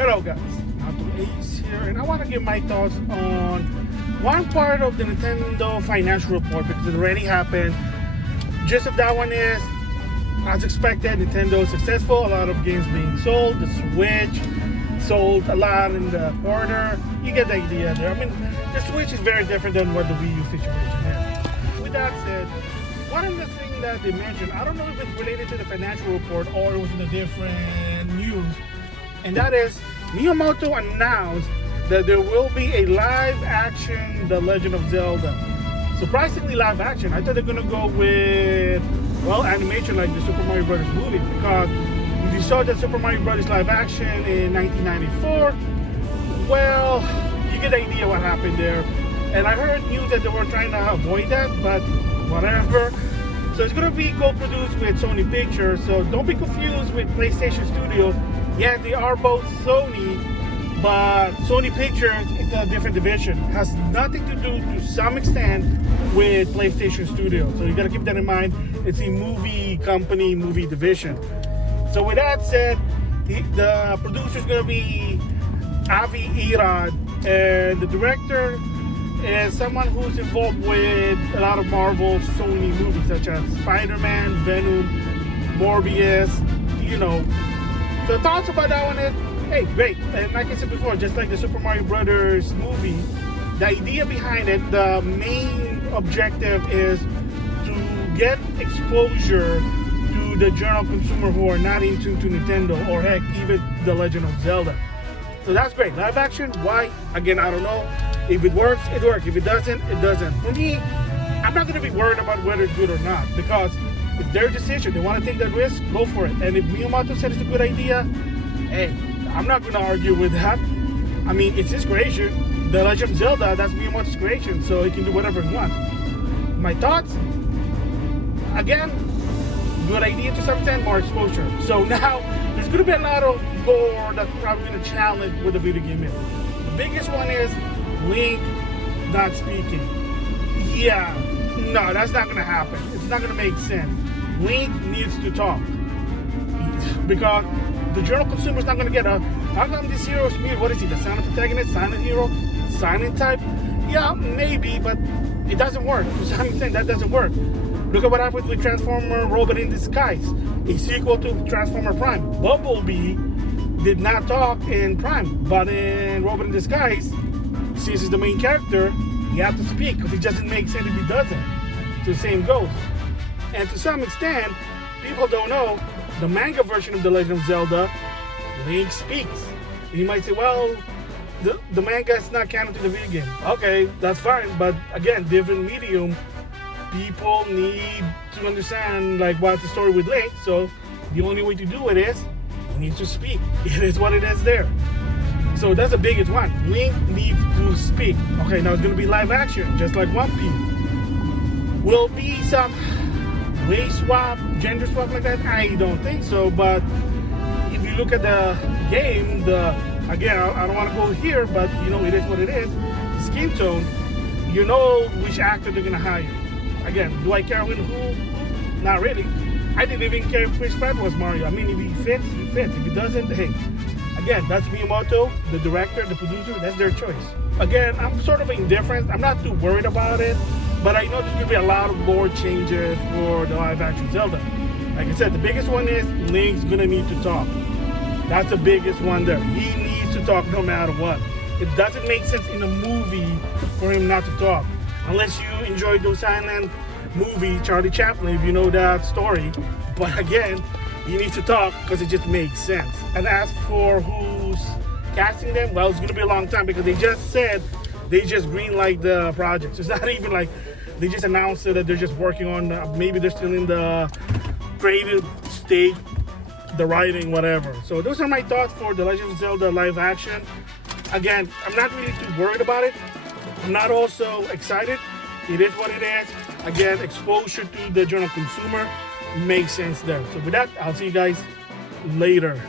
Hello guys, NautoAis here, and I want to give my thoughts on one part of the Nintendo financial report because it already happened. Gist of that one is, as expected, Nintendo is successful. A lot of games being sold. The Switch sold a lot in the quarter. You get the idea there. I mean, the Switch is very different than what the Wii U situation is. With that said, one of the things that they mentioned, I don't know if it's related to the financial report or it was in a different news, and that is Miyamoto announced that there will be a live action The Legend of Zelda. Surprisingly live action. I thought they're gonna go with, well, animation like the Super Mario Brothers movie, because if you saw the Super Mario Brothers live action in 1994, well, you get the idea what happened there. And I heard news that they were trying to avoid that, but whatever. So it's gonna be co-produced with Sony Pictures, so don't be confused with PlayStation Studio. Yeah, they are both Sony, but Sony Pictures is a different division. Has nothing to do, to some extent, with PlayStation Studio. So you gotta keep that in mind. It's a movie company, movie division. So with that said, the producer is gonna be Avi Arad, and the director is someone who's involved with a lot of Marvel, Sony movies such as Spider-Man, Venom, Morbius, you know. So thoughts about that one is, hey, great. And like I said before, just like the Super Mario Brothers movie, the idea behind it, the main objective is to get exposure to the general consumer who are not into Nintendo, or heck, even The Legend of Zelda. So that's great. Live action, why? Again, I don't know. If it works, it works. If it doesn't, it doesn't. For me, I'm not going to be worried about whether it's good or not, because it's their decision. They want to take that risk, go for it. And if Miyamoto said it's a good idea, hey, I'm not going to argue with that. I mean, it's his creation. The Legend of Zelda, that's Miyamoto's creation, so he can do whatever he wants. My thoughts? Again, good idea to some extent, more exposure. So now, there's going to be a lot of lore that's probably going to challenge what the video game is. The biggest one is Link not speaking. Yeah, no, that's not going to happen. It's not going to make sense. Link needs to talk, because the general consumer is not going to get a, how come this hero is mute? What is he, the silent protagonist, silent hero, silent type? Yeah, maybe, but it doesn't work. To some extent, that doesn't work. Look at what happened with Transformer Robot in Disguise, a sequel to Transformer Prime. Bumblebee did not talk in Prime, but in Robot in Disguise, since he's the main character, he has to speak, because it doesn't make sense if he doesn't. So the same goes. And to some extent, people don't know, the manga version of The Legend of Zelda, Link speaks. You might say, well, the manga is not canon to the video game. Okay, that's fine, but again, different medium. People need to understand like what's the story with Link, so the only way to do it is he needs to speak. It is what it is there. So that's the biggest one. Link needs to speak. Okay, now it's gonna be live action, just like One Piece. Will be some race swap, gender swap like that? I don't think so, but if you look at the game, again, I don't want to go here, but you know, it is what it is. The skin tone, you know which actor they're gonna hire. Again, do I care who? Not really. I didn't even care if Chris Pratt was Mario. I mean, if he fits, he fits. If he doesn't, hey. Again, that's Miyamoto, the director, the producer, that's their choice. Again, I'm sort of indifferent. I'm not too worried about it, but I know there's gonna be a lot of lore changes for the live action Zelda. Like I said, the biggest one is Link's gonna need to talk. That's the biggest one there. He needs to talk no matter what. It doesn't make sense in a movie for him not to talk. Unless you enjoyed those silent movie, Charlie Chaplin, if you know that story. But again, he needs to talk because it just makes sense. And as for who's casting them, well, it's going to be a long time, because they just said they just greenlight the project. So it's not even like they just announced that they're just working on, maybe they're still in the creative stage, the writing, whatever. So those are my thoughts for The Legend of Zelda live action. Again, I'm not really too worried about it. I'm not also excited. It is what it is. Again, exposure to the general consumer makes sense there. So with that, I'll see you guys later.